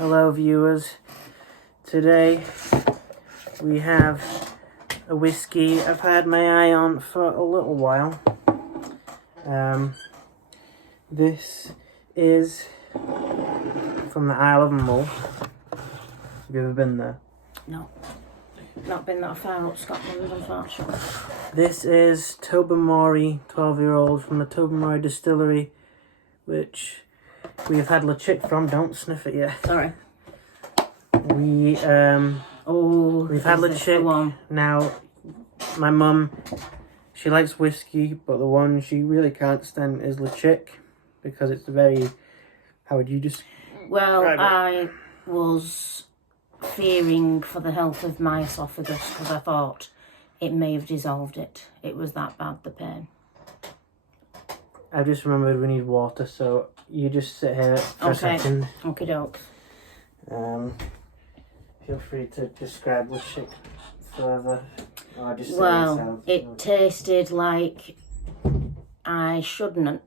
Hello viewers. Today we have a whiskey I've had my eye on for a little while. This is from the Isle of Mull. Have you ever been there? No. Not been that far up Scotland, unfortunately. This is Tobermory 12-year-old from the Tobermory distillery, which we have had LeChick from. Don't sniff it yet. Sorry. We've had LeChick. Now, my mum, she likes whiskey, but the one she really can't stand is LeChick because it's very. How would you just? Well, I was fearing for the health of my esophagus because I thought it may have dissolved it. It was that bad, the pain. I just remembered we need water, so you just sit here for a second. Okay, doke. Feel free to describe LeChick further. Well, it tasted like I shouldn't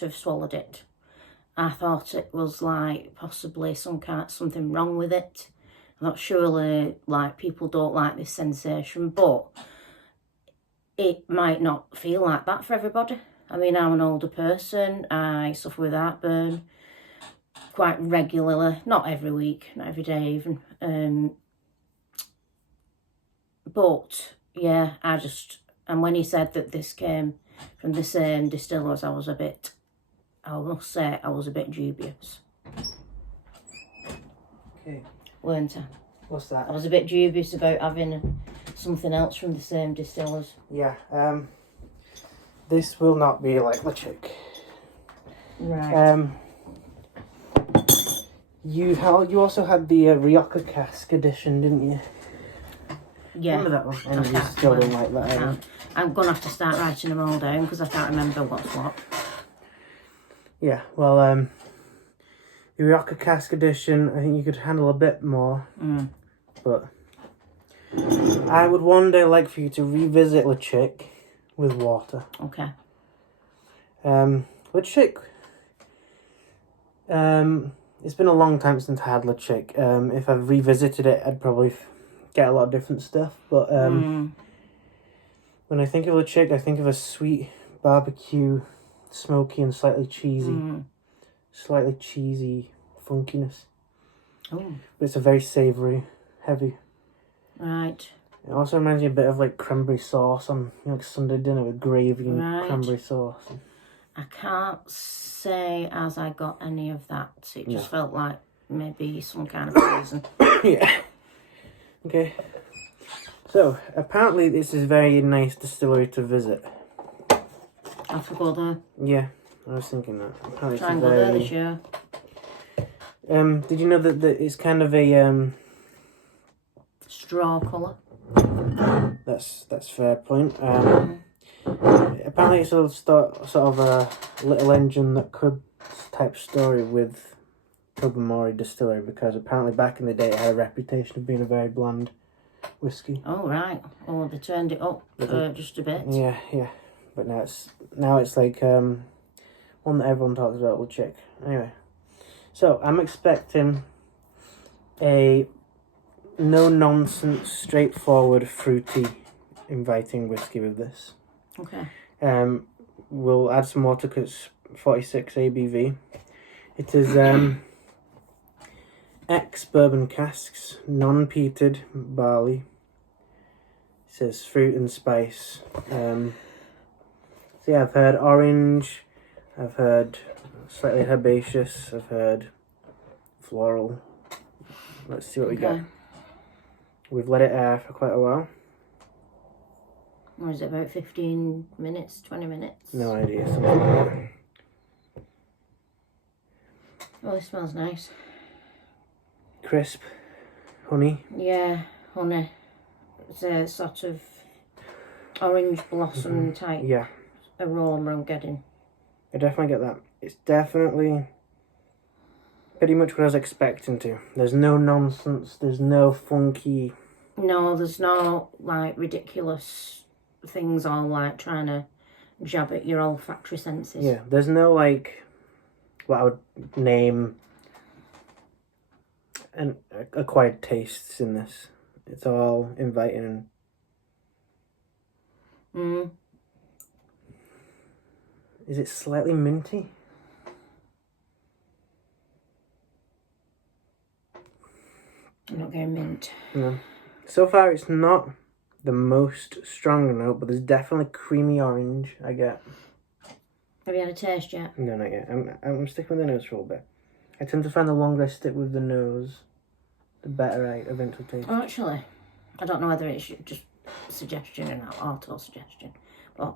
have swallowed it. I thought it was like possibly something wrong with it. I thought surely like people don't like this sensation, but it might not feel like that for everybody. I mean, I'm an older person. I suffer with heartburn quite regularly, not every week, not every day even. But yeah, and when he said that this came from the same distillers, I must say I was a bit dubious. Okay. Weren't I? What's that? I was a bit dubious about having something else from the same distillers. Yeah. This will not be like LeChick. Right. You also had the Rioja cask edition, didn't you? Yeah. Remember that one? And you still don't like that. I'm gonna have to start writing them all down because I can't remember what's what. Yeah. Well, the Rioja cask edition, I think you could handle a bit more. But I would one day like for you to revisit LeChick with water. Okay. LeChick. It's been a long time since I had LeChick. If I revisited it, I'd probably get a lot of different stuff. But when I think of LeChick, I think of a sweet barbecue, smoky and slightly cheesy funkiness. Oh. But it's a very savoury, heavy. Right. It also reminds me a bit of like cranberry sauce on like Sunday dinner with gravy and cranberry sauce. I can't say as I got any of that. It just felt like maybe some kind of poison. Yeah. Okay. So, apparently this is a very nice distillery to visit. I have to go there. Yeah, I was thinking that. Apparently Try and go there this year. Did you know that it's kind of a straw colour? That's a fair point. Apparently it's sort of a little engine that could type story with Tobermory distillery because apparently back in the day it had a reputation of being a very bland whiskey. Oh right. Oh, they turned it up just a bit. Yeah. But now it's like one that everyone talks about, LeChick. Anyway, so I'm expecting a no-nonsense, straightforward, fruity, inviting whiskey with this. Okay. We'll add some water because it's 46 ABV. It is ex-bourbon casks, non-peated barley. It says fruit and spice. So yeah, I've heard orange, I've heard slightly herbaceous, I've heard floral. Let's see what we got. We've let it air for quite a while. Or is it about 15 minutes, 20 minutes? No idea, something like that. Oh, this smells nice. Crisp, honey. Yeah, honey. It's a sort of orange blossom type aroma I'm getting. I definitely get that. It's definitely pretty much what I was expecting to. There's no nonsense, there's no funky... No, there's no, like, ridiculous things all like trying to jab at your olfactory senses. Yeah, there's no like what I would name and acquired tastes in this. It's all inviting. Is it slightly minty? I'm not getting mint. No. So far, it's not the most strong note, but there's definitely creamy orange I get. Have you had a taste yet? No, not yet. I'm sticking with the nose for a little bit. I tend to find the longer I stick with the nose, the better I eventually taste. Oh, actually, I don't know whether it's just suggestion and auto-suggestion, but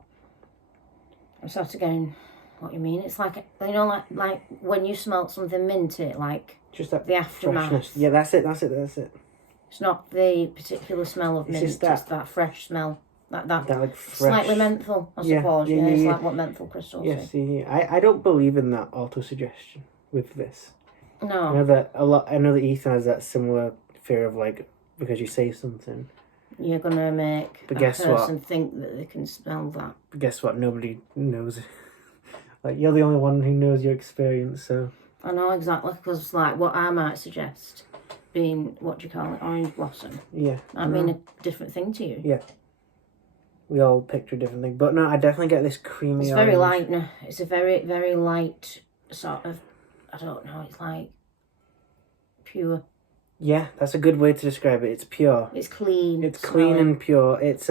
I'm sort of getting what you mean. It's like, you know, like when you smelt something minty, like just that the aftermath. Freshness. Yeah, that's it. It's not the particular smell of mint, it's that fresh smell. That like fresh, slightly menthol, I suppose. Yeah, it's like what menthol crystals do. Yes, I don't believe in that auto-suggestion with this. No. I know that Ethan has that similar fear of, like, because you say something, you're gonna make that person think that they can smell that. But guess what? Nobody knows it. Like, you're the only one who knows your experience, so. I know exactly, because like what I might suggest being, what do you call it, orange blossom. Yeah. I mean a different thing to you. Yeah. We all picture a different thing, but no, I definitely get this creamy. It's very light now. It's a very, very light sort of. I don't know. It's like pure. Yeah, that's a good way to describe it. It's pure. It's clean. It's clean and pure. It's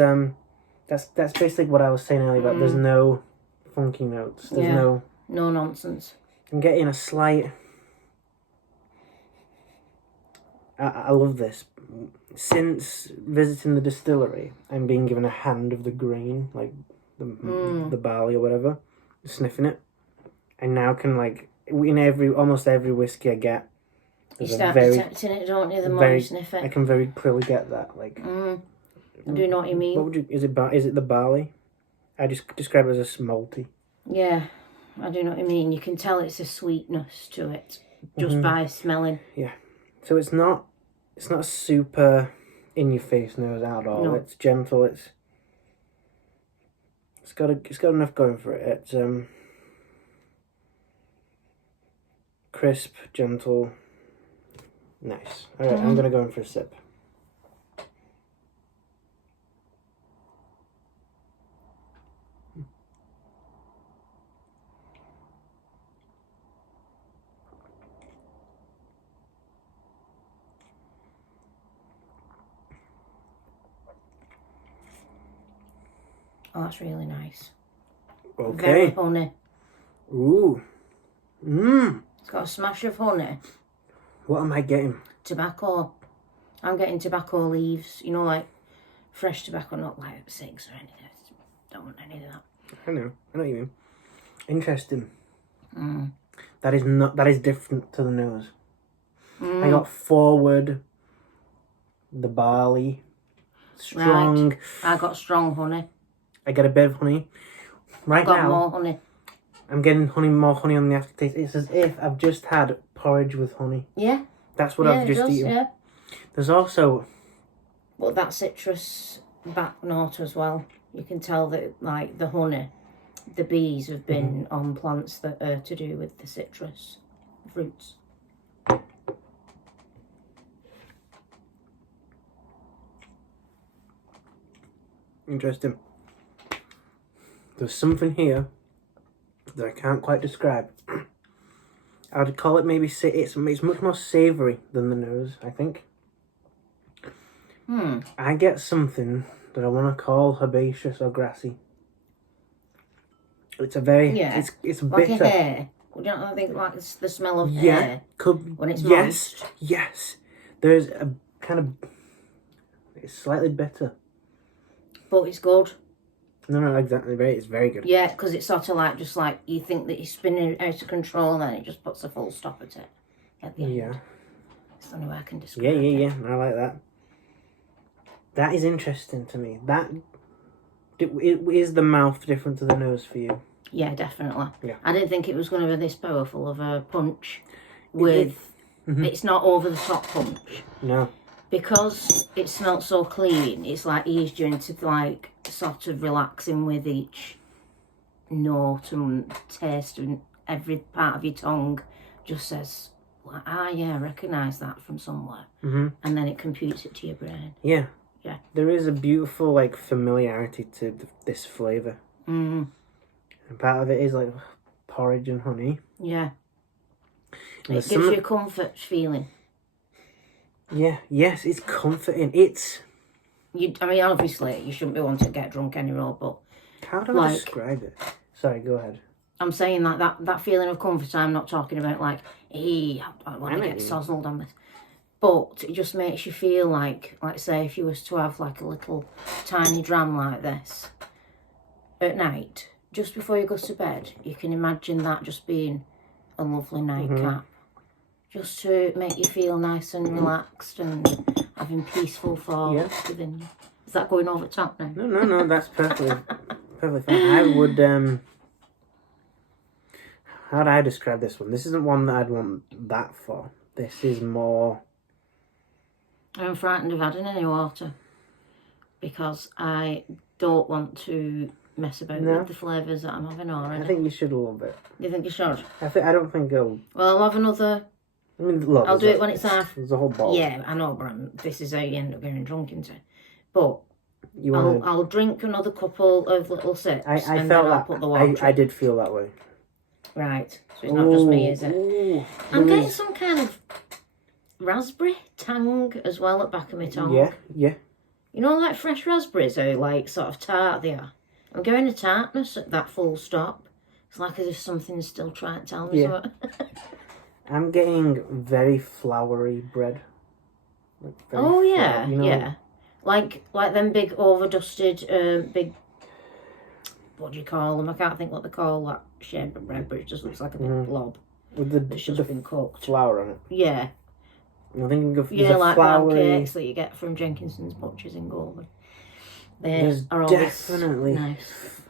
that's basically what I was saying earlier about. There's no funky notes. There's no nonsense. I'm getting a slight. I love this. Since visiting the distillery, I'm being given a hand of the grain, like the barley or whatever, sniffing it. I now can, like, in almost every whiskey I get, you start detecting it, don't you? The more you sniff it, I can very clearly get that. Like, I do know what you mean. What would you? Is it the barley? I just describe it as a malty. Yeah, I do know what you mean. You can tell it's a sweetness to it just by smelling. Yeah, so it's not a super in your face nose at all. No. It's gentle. It's got enough going for it. It's crisp, gentle, nice. All right, I'm gonna go in for a sip. Oh, that's really nice. Okay. Very honey. Ooh. It's got a smash of honey. What am I getting? Tobacco. I'm getting tobacco leaves. You know, like fresh tobacco, not like cigs or anything. Don't want any of that. I know what you mean. Interesting. That is different to the nose. I got forward the barley. Strong. Right. I got strong honey. I get a bit of honey. Right now, more honey. I'm getting more honey on the aftertaste. It's as if I've just had porridge with honey. Yeah. That's what I've just eaten. Yeah. There's also... But that citrus back note as well. You can tell that, like, the honey, the bees have been on plants that are to do with the citrus fruits. Interesting. There's something here that I can't quite describe. I'd call it maybe it's much more savoury than the nose, I think. I get something that I want to call herbaceous or grassy. It's a very it's like bitter. A hair. Would you not think like the smell of hair? When it's moist. Yes. There's a kind of it's slightly bitter. But it's good. No, exactly. It's very good. Yeah, because it's sort of like, just like, you think that you're spinning out of control and then it just puts a full stop at it. At the end. Yeah. It's the only way I can describe it. Yeah. I like that. That is interesting to me. Is the mouth different to the nose for you? Yeah, definitely. Yeah. I didn't think it was going to be this powerful of a punch with... It's not over the top punch. No. Because it smelt so clean, it's like eased you into, like, sort of relaxing with each note and taste, and every part of your tongue just says, like, yeah, I recognise that from somewhere. Mm-hmm. And then it computes it to your brain. Yeah. Yeah. There is a beautiful, like, familiarity to this flavour. Mm. And part of it is, like, porridge and honey. Yeah. And It gives you a comfort feeling. Yeah, yes, it's comforting. I mean, obviously, you shouldn't be wanting to get drunk anymore, but... How do I describe it? Sorry, go ahead. I'm saying that feeling of comfort, I'm not talking about, like, hey, I want to get sozzled on this. But it just makes you feel like say, if you was to have, like, a little tiny dram like this at night, just before you go to bed, you can imagine that just being a lovely nightcap. Just to make you feel nice and relaxed and having peaceful thoughts within you. Is that going over the top now? No, that's perfectly fine. I would, how do I describe this one? This isn't one that I'd want that for. This is more... I'm frightened of adding any water because I don't want to mess about with the flavours that I'm having already. I think you should a little bit. You think you should? I don't think it'll... Well, I'll have another... I mean, look, I'll do it when it's half. There's a whole bottle. Yeah, I know, but this is how you end up getting drunk into it. But I'll drink another couple of little sips and then I'll put the water. I did feel that way. Right, so it's not just me, is it? Ooh, I'm getting some kind of raspberry tang as well at the back of my tongue. Yeah. You know, like fresh raspberries are like sort of tart they are. I'm getting a tartness at that full stop. It's like as if something's still trying to tell me something. I'm getting very floury bread. Like yeah, you know? Yeah. Like them big overdusted, big, what do you call them? I can't think what they call that shape of bread, but it just looks like a big blob. It's just been cooked. Flour on it. Yeah. I'm thinking of like floury... pancakes that you get from Jenkinson's Butchers in Goulburn. There's definitely nice.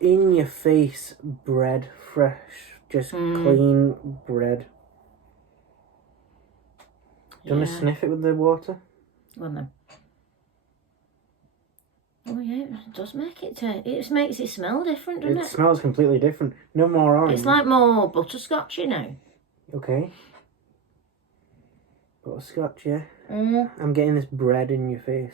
In your face bread, fresh, just clean bread. Do you want to sniff it with the water? Go on then. Oh yeah, it does make it taste. It makes it smell different, doesn't it? It smells completely different. No more orange. It's like more butterscotchy now. Okay. Butterscotch, yeah. I'm getting this bread in your face.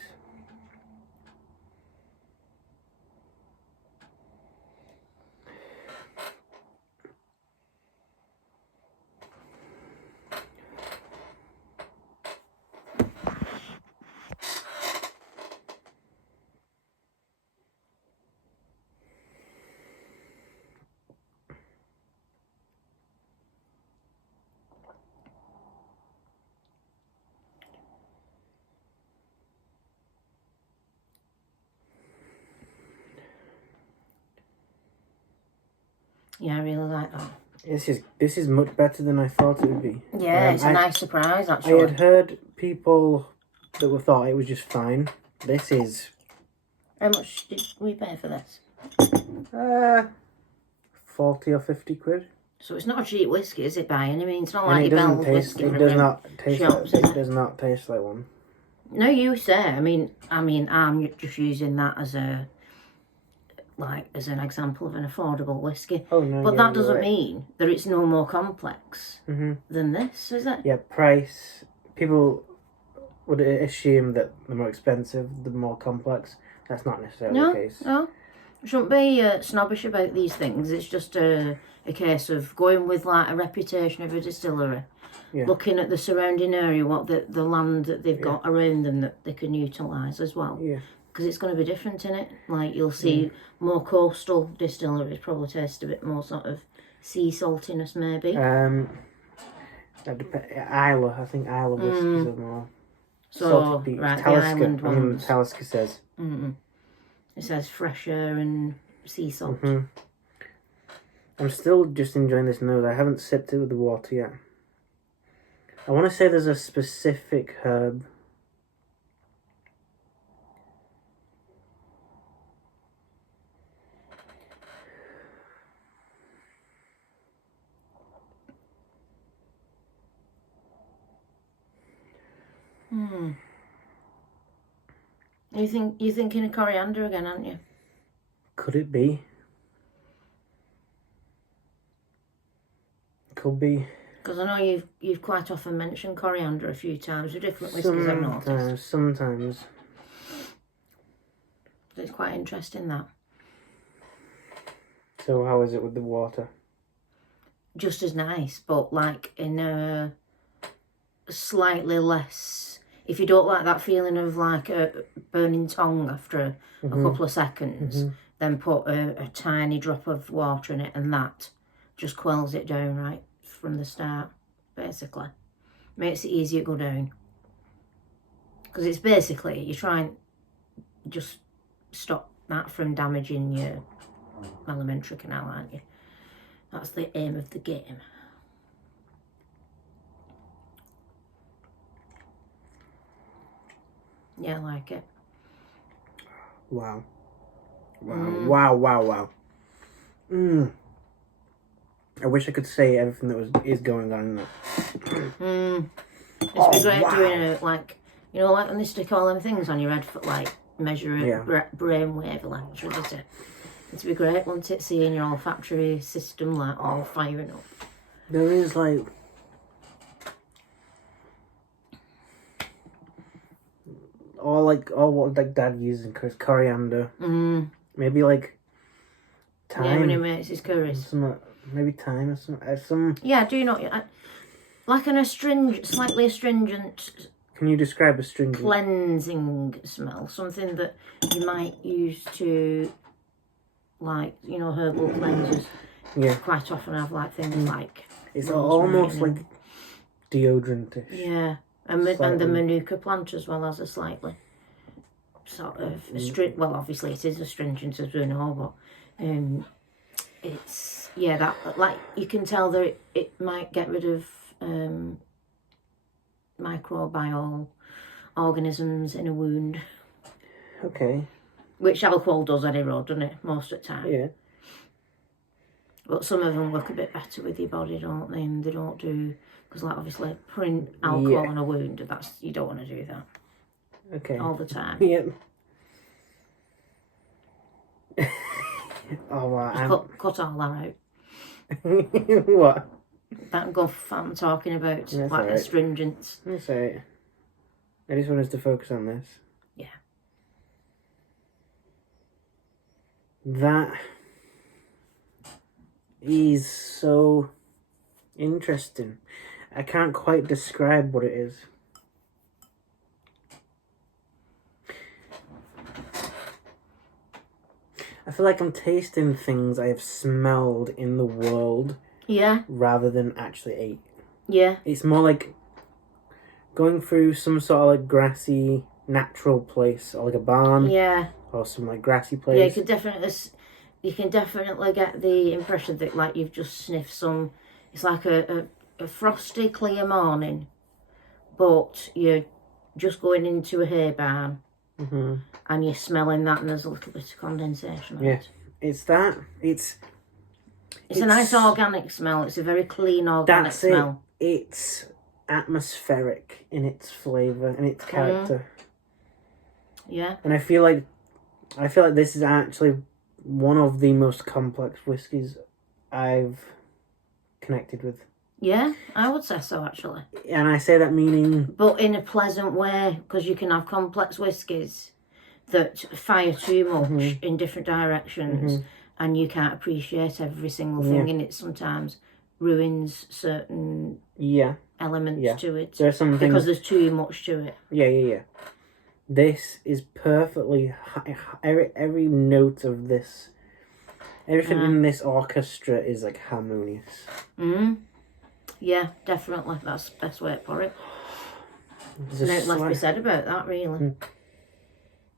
Yeah, I really like that. This is much better than I thought it would be. Yeah, it's a nice surprise actually. I had heard people that thought it was just fine. This is... How much did we pay for this? 40 or 50 quid. So it's not a cheap whiskey, is it, by any means? It's not like your Bell's whiskey. It does not taste like one. No, you say. I mean, I'm just using that as an example of an affordable whiskey. Oh no! But that doesn't mean that it's no more complex than this, is it? Yeah, price. People would assume that the more expensive, the more complex. That's not necessarily the case. No, you shouldn't be snobbish about these things. It's just a case of going with like a reputation of a distillery, looking at the surrounding area, what the land that they've got around them that they can utilise as well. Yeah. Because it's going to be different in it. Like you'll see more coastal distilleries probably taste a bit more sort of sea saltiness maybe. Isla, I think Isla whiskies are more salty. Right, the island ones. Talisker says. It says fresher and sea salt. I'm still just enjoying this nose. I haven't sipped it with the water yet. I want to say there's a specific herb. You're thinking of coriander again, aren't you? Could it be? Could be. Because I know you've quite often mentioned coriander a few times with different whiskies, I've noticed. Sometimes. It's quite interesting, that. So how is it with the water? Just as nice, but like in a slightly less... If you don't like that feeling of like a burning tongue after a couple of seconds, then put a tiny drop of water in it, and that just quells it down right from the start, basically. Makes it easier to go down. Because it's basically, you're trying just stop that from damaging your alimentary canal, aren't you? That's the aim of the game. Yeah, I like it. Wow. Wow. I wish I could say everything that is going on in that. It's been great doing it, like, you know, like when they stick all them things on your head for, like, measuring brainwave electricity. It'd be great, wouldn't it, seeing your olfactory system, like, all firing up. There is, like... all what like Dad uses, coriander. Maybe like thyme. Yeah, when he makes his curries. Maybe thyme or some. Yeah, do you know, like an astringent, slightly astringent. Can you describe astringent? Cleansing smell, something that you might use to, like, you know, herbal cleansers. Yeah. Quite often have like things like. It's almost like deodorant-ish. Yeah. And the manuka plant as well as a slightly sort of well, obviously it is astringent as we know, but it's that, like, you can tell that it might get rid of microbial organisms in a wound. Okay. Which alcohol does anyway, doesn't it? Most of the time. Yeah. But some of them work a bit better with your body, don't they? And they don't do... Because, like, obviously, putting alcohol on a wound, you don't want to do that. Okay. All the time. Yep. Oh, wow. Cut all that out. What? That guff I'm talking about, That's like right. astringents. That's right. I just want us to focus on this. Yeah. That is so interesting. I can't quite describe what it is. I feel like I'm tasting things I have smelled in the world. Yeah. Rather than actually ate. Yeah. It's more like going through some sort of like grassy, natural place, or like a barn. Yeah. Or some like grassy place. Yeah, you can definitely get the impression that, like, you've just sniffed some. It's like a frosty, clear morning, but you're just going into a hay barn, and you're smelling that, and there's a little bit of condensation on it. It's that. It's a nice organic smell. It's a very clean organic smell. It's atmospheric in its flavour and its character. Yeah. And I feel like this is actually one of the most complex whiskies I've connected with. Yeah, I would say so, actually. And I say that meaning... But in a pleasant way, because you can have complex whiskies that fire too much in different directions, and you can't appreciate every single thing in it. Sometimes ruins certain elements to it. There are some things... Because there's too much to it. Yeah. This is perfectly... Every note of this... Everything in this orchestra is, like, harmonious. Yeah, definitely. That's the best way to put it. Nothing less to be said about that, really.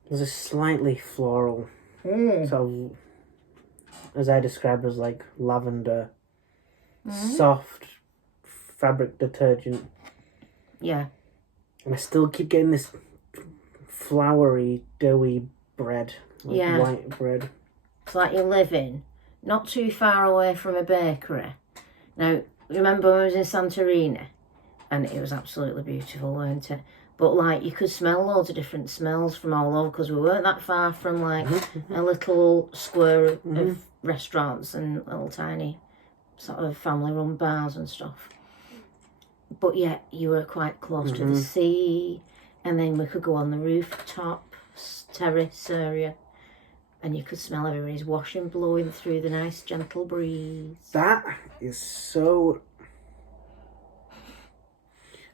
There's a slightly floral, sort of, as I describe as like lavender, soft fabric detergent. Yeah. And I still keep getting this floury, doughy bread, like white bread. It's like you're living not too far away from a bakery. Now, remember when I was in Santorini? And it was absolutely beautiful, weren't it? But, like, you could smell loads of different smells from all over, because we weren't that far from, like, a little square of restaurants and little tiny sort of family-run bars and stuff. but yet you were quite close to the sea, and then we could go on the rooftop terrace area, and you could smell everybody's washing blowing through the nice gentle breeze. That is so...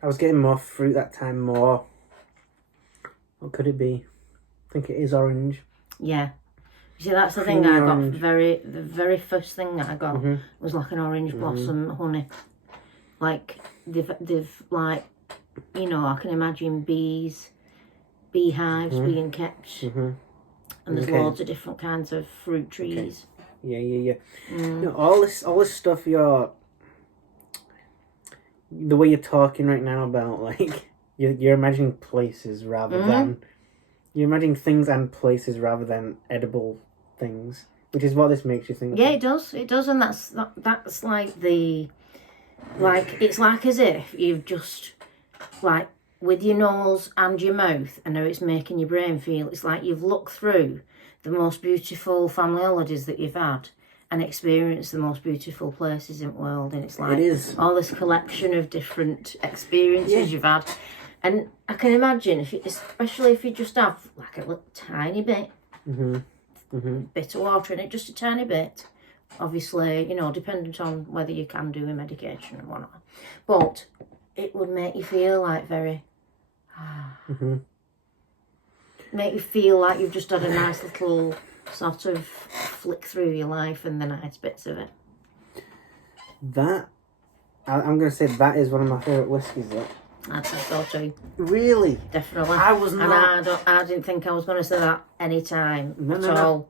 I was getting more fruit that time, more. What could it be? I think it is orange. Yeah. You see, that's the thing I got. The very first thing that I got was like an orange blossom honey. Like they've like, you know, I can imagine beehives being kept, and there's loads of different kinds of fruit trees. Okay. Yeah. You know, all this stuff the way you're talking right now about, like, you're imagining places rather than... You're imagining things and places rather than edible things, which is what this makes you think. Yeah, it does, and that's like the... Like, it's like as if you've just, like, with your nose and your mouth, and how it's making your brain feel, it's like you've looked through the most beautiful family holidays that you've had, and experience the most beautiful places in the world, and it's like all this collection of different experiences you've had. And I can imagine, especially if you just have like a little tiny bit of water in it, just a tiny bit, obviously, you know, dependent on whether you can do a medication and whatnot, but it would make you feel like very make you feel like you've just had a nice little sort of flick through your life and the nice bits of it. That, I'm going to say that is one of my favourite whiskies, though. I'd say so too. Really? Definitely. I was not... And I didn't think I was going to say that any time all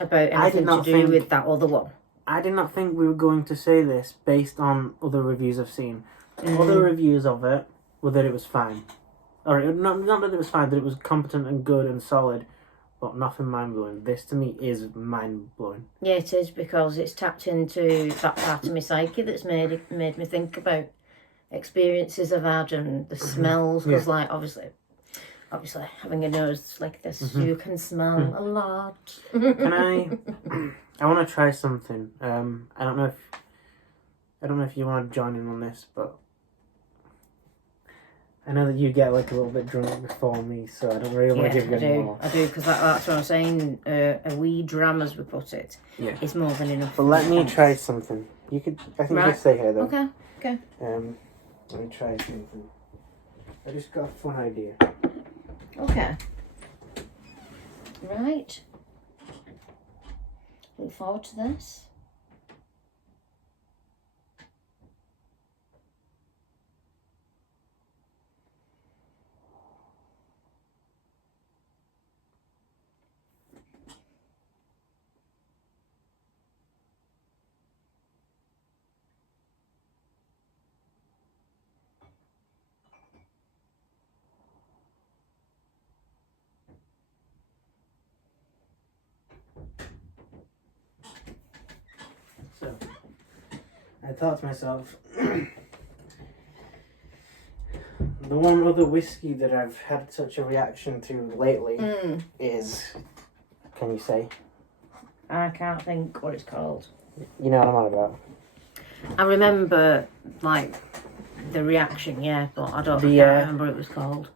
about anything to do with that other one. I did not think we were going to say this based on other reviews I've seen. Other reviews of it were that it was fine. Or not that it was fine, that it was competent and good and solid, but nothing mind-blowing. This, to me, is mind-blowing. Yeah, it is, because it's tapped into that part of my psyche that's made me think about experiences I've had and the smells, because, like, obviously, having a nose like this, you can smell a lot. Can I want to try something. I don't know if you want to join in on this, but I know that you get like a little bit drunk before me, so I don't really want to give you any more. I do, because that's what I'm saying. A wee dram, as we put it, is more than enough. But let me try something. I think you can stay here, though. Okay. Let me try something. I just got a fun idea. Okay. Right. Look forward to this. So, I thought to myself, the one other whiskey that I've had such a reaction to lately is, can you say? I can't think what it's called. You know what I'm on about. I remember, like, the reaction, but I can't remember what it was called.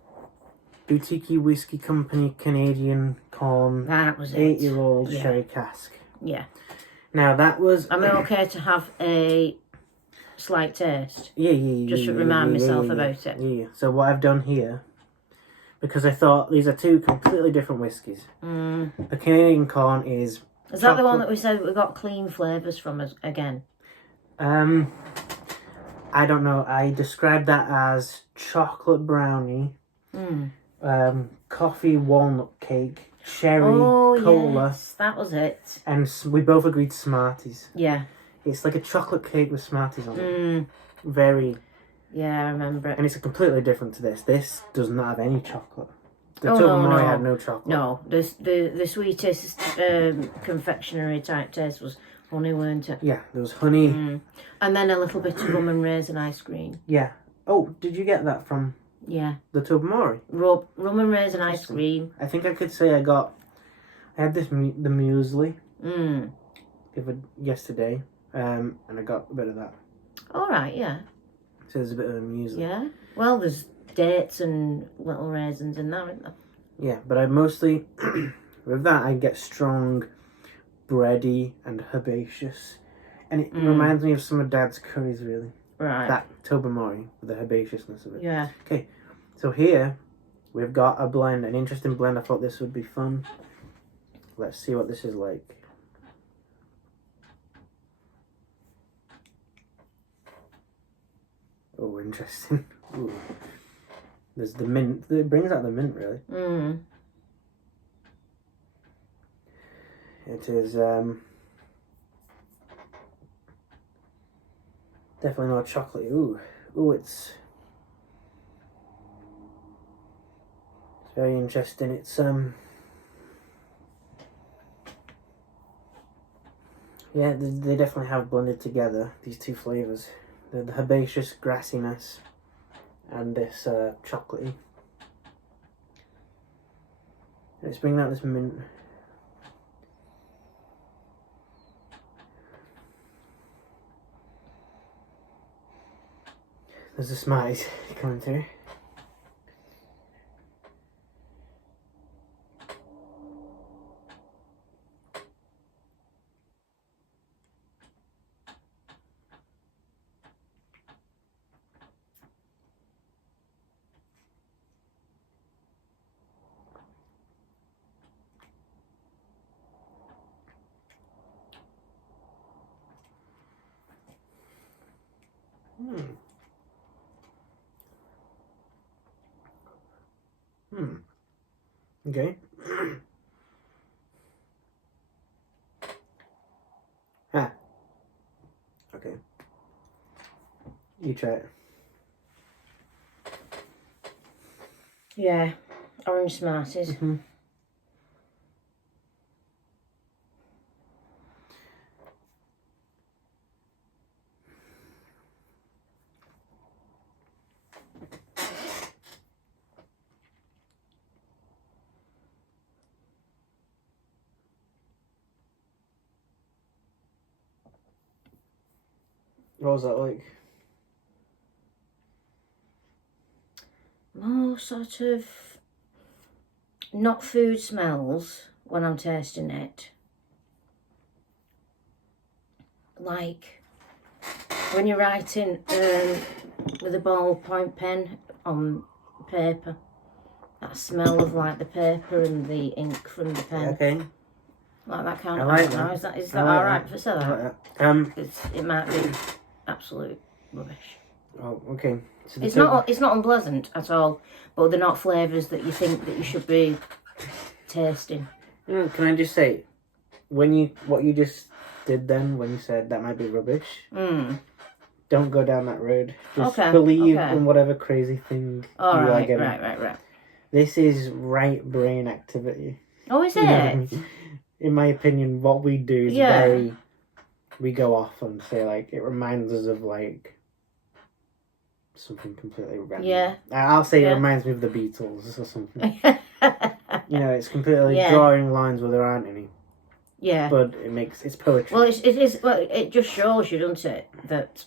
Boutique Whiskey Company Canadian Corn. That was it. 8-year-old sherry cask. Yeah. Now that was... I mean, okay to have a slight taste. Yeah. Just to remind myself about it. Yeah. So what I've done here, because I thought these are two completely different whiskies. The Canadian Corn is... Is that the one that we said we got clean flavours from again? I don't know. I described that as chocolate brownie, coffee walnut cake, cherry cola. Yes, that was it. And we both agreed Smarties. Yeah. It's like a chocolate cake with Smarties on it. Very... Yeah, I remember it. And it's completely different to this. This does not have any chocolate. The Tobermory had no chocolate. No, the sweetest confectionery type taste was honey, weren't it? Yeah, there was honey. And then a little bit of rum and raisin ice cream. Yeah. Oh, did you get that from the Tobermory? Rum and raisin ice cream. I think I could say I had this, the muesli yesterday, and I got a bit of that. All right, yeah. So there's a bit of a muesli. Yeah. Well, there's dates and little raisins in there, isn't there? Yeah, but I mostly, with that, I get strong, bready and herbaceous. And it reminds me of some of Dad's curries, really. Right. That Tobermory, with the herbaceousness of it. Yeah. Okay, so here we've got a blend, an interesting blend. I thought this would be fun. Let's see what this is like. Oh, interesting. Ooh. There's the mint. It brings out the mint, really. Mm. It is definitely not chocolate. Ooh, it's very interesting. It's yeah, they definitely have blended together these two flavors, the herbaceous grassiness and this chocolatey. It's bringing out this mint. There's the Smarties coming through. Okay. Ah. Okay. You try it. Yeah. Orange Smarties. Mm-hmm. What was that like? More sort of not food smells when I'm tasting it. Like when you're writing with a ballpoint pen on paper. That smell of like the paper and the ink from the pen. Okay. Like that kind I of. like I don't know. that. Is that I like alright that. for say I that? like that. It might be absolute rubbish. Oh, okay. So It's not unpleasant at all, but they're not flavours that you think that you should be tasting. Can I just say, what you just did then, when you said that might be rubbish, don't go down that road. Just believe in whatever crazy thing you are getting. Right. This is right brain activity. Oh, is it? You know what I mean? In my opinion, what we do is very... We go off and say, like, it reminds us of, like, something completely random. Yeah. I'll say it reminds me of the Beatles or something. You know, it's completely drawing lines where there aren't any. Yeah. But it's poetry. Well, it just shows you, doesn't it, that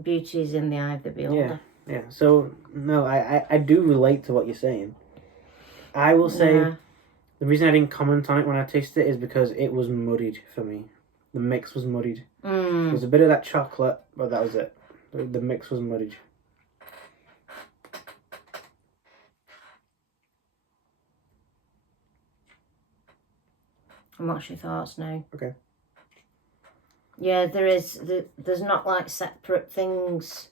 beauty is in the eye of the beholder. Yeah. So, no, I do relate to what you're saying. I will say the reason I didn't comment on it when I tasted it is because it was muddied for me. The mix was muddied. There was a bit of that chocolate, but that was it. The mix was muddied. And what's your thoughts now? Okay. Yeah, there's not like separate things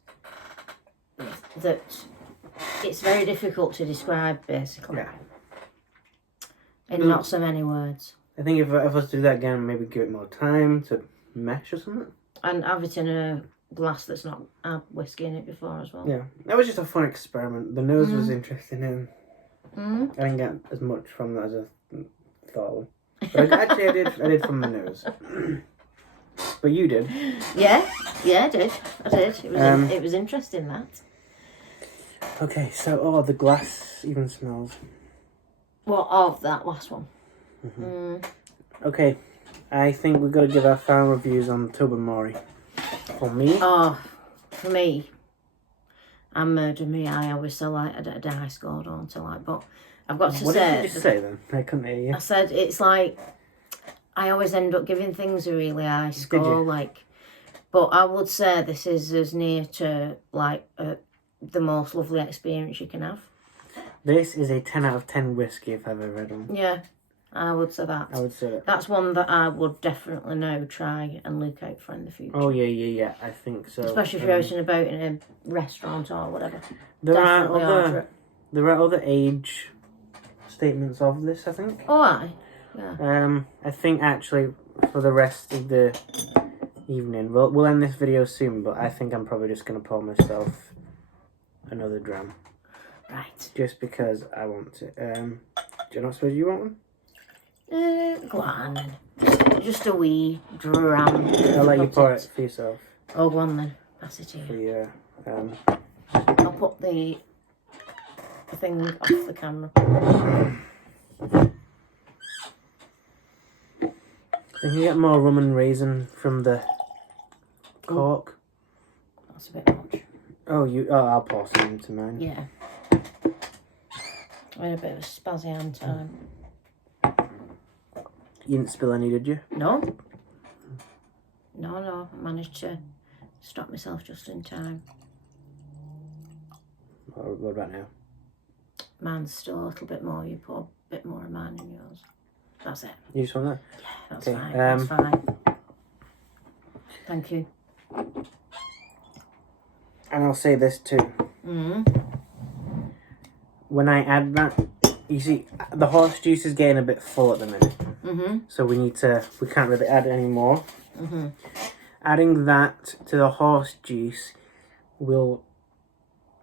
that it's very difficult to describe, basically. Yeah. In not so many words. I think if I was to do that again, maybe give it more time to mesh or something. And have it in a glass that's not had whiskey in it before as well. Yeah, that was just a fun experiment. The nose was interesting, and I didn't get as much from that as I thought. But actually, I did from the nose. But you did. Yeah, I did. It was interesting, that. Okay, so the glass even smells. Well, of that last one. Okay, I think we've got to give our final reviews on Tobermory. For me, for me, And Murder Me, I always say like a die score, don't I? Like, but I've got to What say... did you say then? I couldn't hear you. I said it's like, I always end up giving things a really high score, like... But I would say this is as near to, like, the most lovely experience you can have. This is a 10 out of 10 whiskey if I've ever read one. Yeah, I would say that. I would say that. That's one that I would definitely now try and look out for in the future. Oh, yeah, I think so. Especially if you're out and about in a restaurant or whatever. There are other age statements of this, I think. Oh, aye. Yeah. I think actually for the rest of the evening, we'll end this video soon, but I think I'm probably just going to pour myself another dram. Right. Just because I want to. Do you not suppose you want one? Go on then. Just a wee dram. I'll let you pour it for yourself. Oh, go on then. Pass it here. For your, I'll put the thing off the camera. You can get more rum and raisin from the cork. That's a bit much. Oh, I'll pour some into mine. Yeah. I had a bit of a spazzy hand time. You didn't spill any, did you? No. No. I managed to stop myself just in time. What about now? Mine's still a little bit more. You put a bit more of mine in yours. That's it. You just want that? Yeah, that's okay. fine. That's fine. Thank you. And I'll say this too. When I add that, you see, the horse juice is getting a bit full at the minute. So we can't really add any more. Adding that to the horse juice will,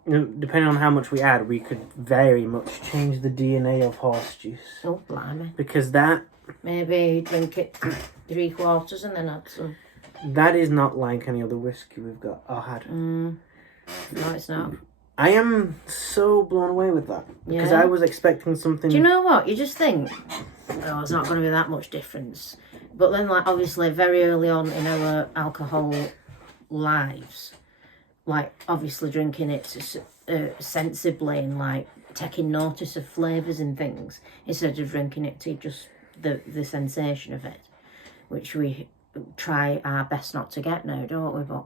depending on how much we add, we could very much change the DNA of horse juice. Oh, blimey. Because that... Maybe drink it 3/4 and then add some. That is not like any other whiskey we've got or had. No, it's not. I am so blown away with that. Because I was expecting something... Do you know what? You just think, oh, it's not going to be that much difference. But then, like, obviously, very early on in our alcohol lives, like, obviously drinking it sensibly and, like, taking notice of flavours and things, instead of drinking it to just the sensation of it, which we try our best not to get now, don't we? But,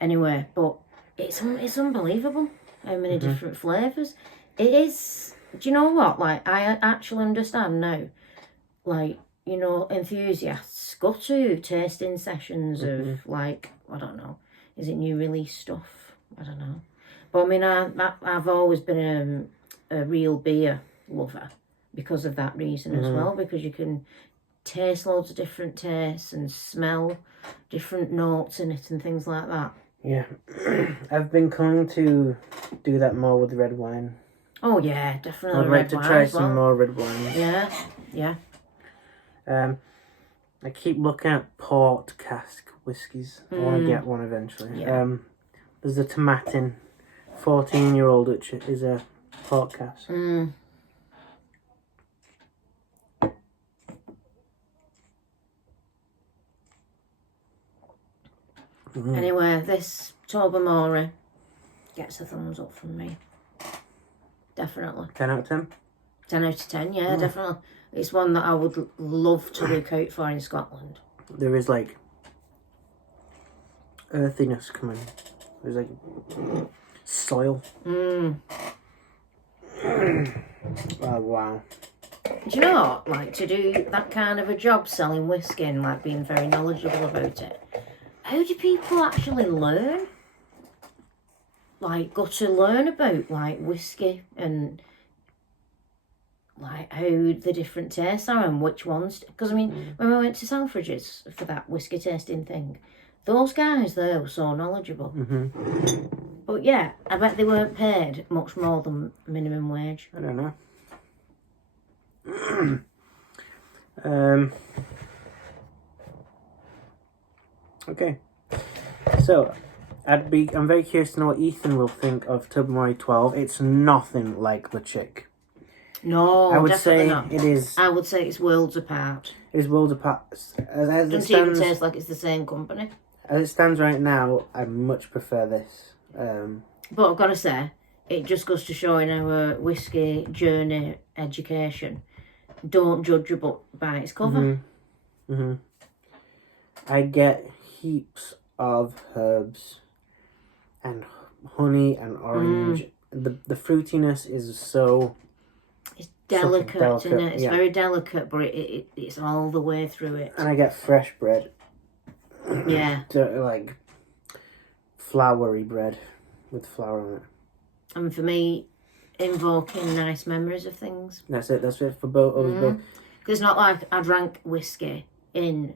anyway, but... It's unbelievable how many different flavours. It is, do you know what, like, I actually understand now, like, you know, enthusiasts go to tasting sessions of, like, I don't know, is it new release stuff? I don't know. But, I mean, I've always been a real beer lover because of that reason as well, because you can taste loads of different tastes and smell different notes in it and things like that. Yeah, I've been coming to do that more with red wine. Oh yeah, definitely. I'd like to try some more red wine. Yeah. I keep looking at port cask whiskies. I want to get one eventually. Yeah. There's a Tomatin 14-year-old, which is a port cask. Anyway, this Tobermory gets a thumbs up from me. Definitely. 10 out of 10? 10 out of 10, yeah, definitely. It's one that I would love to look out for in Scotland. There is, like, earthiness coming. There's, like, soil. Oh, wow. Do you know, like, to do that kind of a job selling whiskey and, like, being very knowledgeable about it, how do people actually learn? Like, go to learn about, like, whiskey and, like, how the different tastes are and which ones... Because, I mean, when we went to Selfridges for that whiskey tasting thing, those guys there were so knowledgeable. But, yeah, I bet they weren't paid much more than minimum wage. I don't know. Okay, so I'm very curious to know what Ethan will think of Tobermory 12. It's nothing like the Chick. No, I would say not. It is. I would say it's worlds apart. It is worlds apart. As Doesn't even taste like it's the same company. As it stands right now, I much prefer this. But I've got to say, it just goes to show in our whiskey journey education, don't judge a book by its cover. I get heaps of herbs and honey and orange. The fruitiness is so... It's delicate, isn't it? It's very delicate, but it's all the way through it. And I get fresh bread. Yeah. Like floury bread with flour on it. And for me, invoking nice memories of things. That's it for both. Because it's not like I drank whiskey in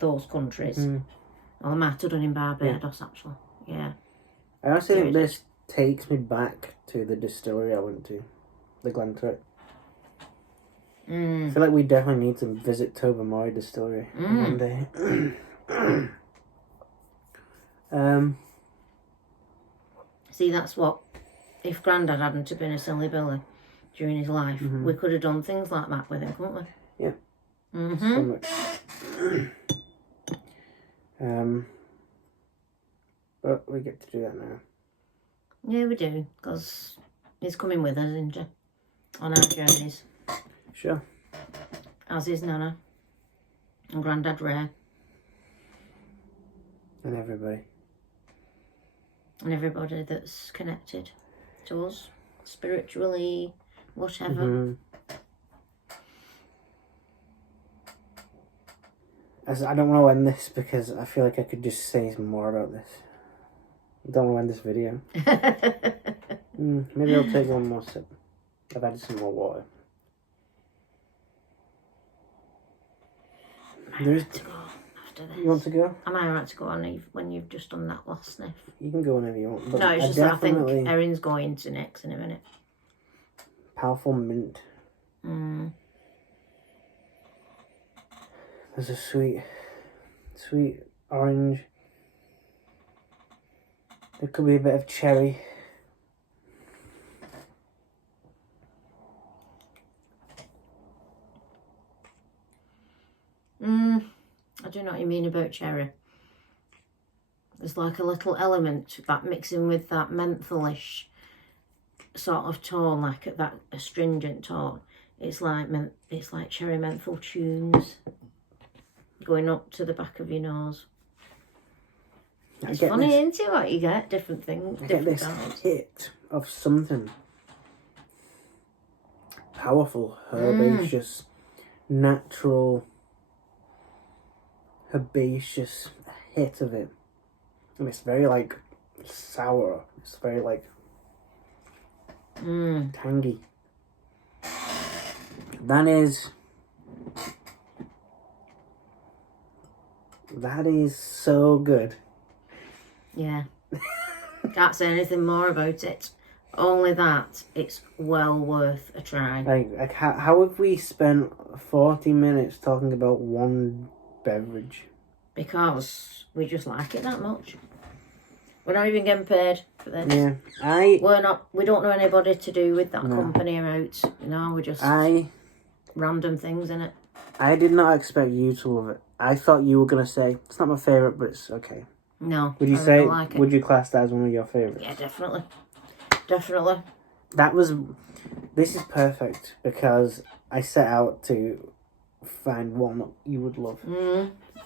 those countries. Well, I might have done in Barbados, actually. Yeah. I honestly think this takes me back to the distillery I went to, the Glenturret. I feel like we definitely need to visit Tobermory Distillery one day. See, that's what, if Grandad hadn't have been a silly Billy during his life, we could have done things like that with him, couldn't we? Yeah. So much. But we get to do that now. Yeah, we do, because he's coming with us, isn't he? On our journeys. Sure. As is Nana. And Grandad Ray. And everybody. And everybody that's connected to us. Spiritually, whatever. I don't want to end this because I feel like I could just say more about this. I don't want to end this video. Maybe I'll take one more sip. I've added some more water. Am I right to go after this? You want to go? Am I right to go on when you've just done that last sniff? You can go whenever you want. But No, it's just that I think Erin's going to next in a minute. Powerful mint. There's a sweet orange. There could be a bit of cherry. I do know what you mean about cherry. There's like a little element that mixing with that mentholish sort of tone, like that astringent tone. It's like cherry menthol tunes going up to the back of your nose. It's funny, isn't it, what you get? Different things, different times. Hit of something powerful, herbaceous, natural, herbaceous hit of it. And it's very like sour. It's very like tangy. That is so good. Yeah. Can't say anything more about it. Only that it's well worth a try. Like how have we spent 40 minutes talking about one beverage? Because we just like it that much. We're not even getting paid for this. Yeah, we don't know anybody to do with that company out. No, we're just random things in it. I did not expect you to love it. I thought you were gonna say it's not my favourite, but it's okay. No. Would you say like would you class that as one of your favourites? Yeah, definitely. Definitely. This is perfect because I set out to find one that you would love.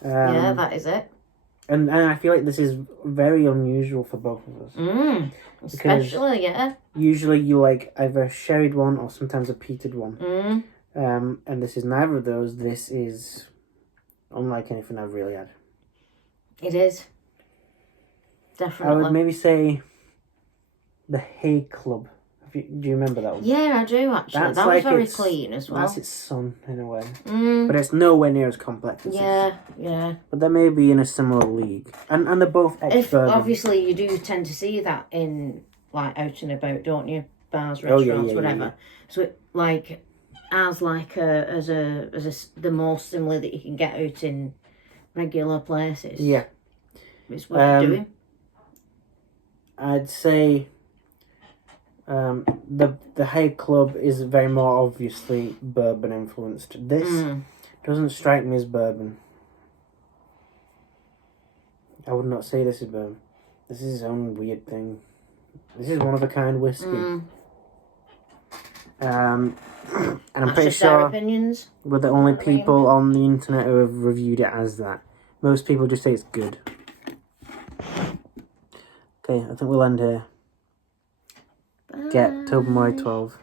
Yeah, that is it. And I feel like this is very unusual for both of us. Especially, yeah. Usually you like either a sherried one or sometimes a peated one. And this is neither of those. This is unlike anything I've really had. It is. Definitely. I would maybe say the Hay Club. Do you remember that one? Yeah, I do actually. That was very clean as well. That's its son in a way. But it's nowhere near as complex as yeah. But they may be in a similar league. And they're both ex-bourbon. Obviously, you do tend to see that in, like, out and about, don't you? Bars, restaurants, whatever. Yeah. So, like, ours, like, the most similar that you can get out in regular places. Yeah. It's worth doing. I'd say... the Hay Club is very more obviously bourbon influenced. This doesn't strike me as bourbon. I would not say this is bourbon. This is its own weird thing. This is one of a kind whiskey. And I'm That's pretty just our sure opinions. we're the only people on the internet who have reviewed it as that. Most people just say it's good. Okay, I think we'll end here. Get Tobermory 12.